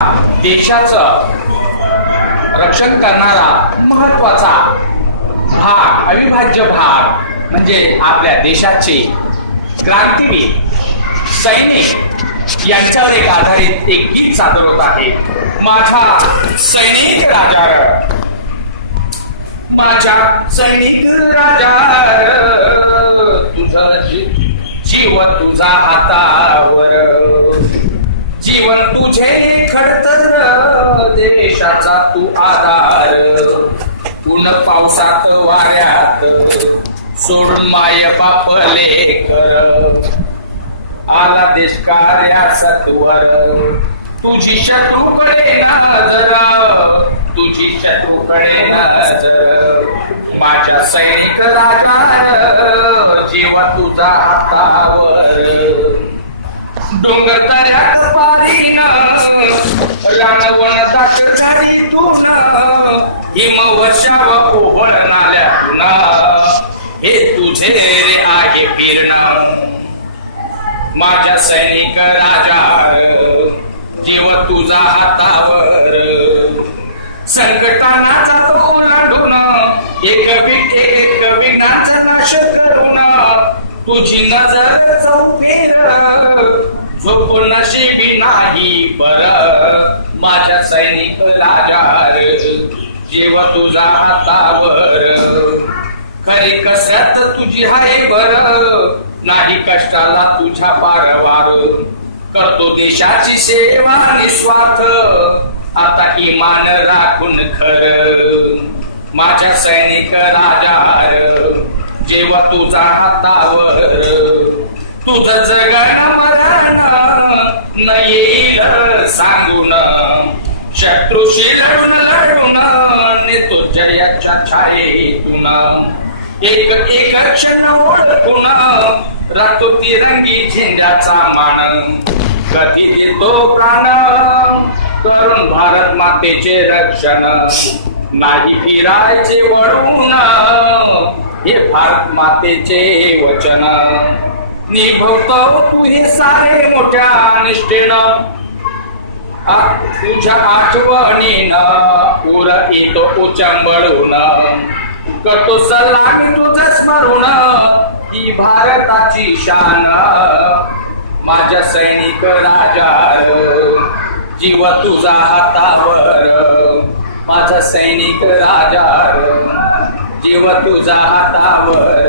देशाचं रक्षण करणारा महत्वाचा भाग, अविभाज्य भाग म्हणजे आपल्या देशाचे क्रांतीवीर सैनिक यांच्यावर एक आधारित एक गीत सादर होत आहे. माझा सैनिक राजा, माझा सैनिक राजा, तुझा जीव तुझा हातावर, जीवन तुझे खडतर, देशाचा तू आधार, ऊन पावसात वाऱ्यात सोडून माय बाप लेकर, आला देश कार्यासत्वर, तुझी शत्रूकडे नजर, तुझी शत्रूकडे नजर, माझ्या सैनिक राजा, जीवा तुझा हातावर, डोंगर दऱ्यात पारीन, रानवण दाट झाडीतून, हिम वर्षाव कोहळ नाल्यातून, हे तुझे रे आहे फिरणं, माझ्या सैनिक राजा, जीव तुझा हातावर, संकटांना जातो ओलांडून, एक विघ्नाचा नाश करून, तुझी नजर चौफेर, झोप नशिबी नाही बर, माझ्या सैनिक राजा, जीव तुझा हातावर, खरी कसरत तुझी आहे बर, नाही कष्टाला तुझ्या पारवार, करतो देशाची सेवा निस्वार्थ, आता इमान राखून खर, माझ्या सैनिक राजा, जेव्हा तुझा हातावर, तुझं जगण मरण न येईल सांगून, शत्रूशी लढून नेतो जयाच्या छायेतून, एक क्षण ओळखून राहतो तिरंगी झेंड्याचा मान, कधी देतो प्राण करून भारत मातेचे रक्षण, नाही फिरायचे वळून, हे भारत मातेचे वचन, निभवतो तू हे सारे मोठ्या निष्ठेनं, तुझ्या आठवणीनं पूर येतो उचंबळून, करतो सलामी तुझं स्मरून, ही भारताची शान, माझ्या सैनिक राजा, जीव तुझा हातावर, माझा सैनिक राजा, जीव तुझा हातावर.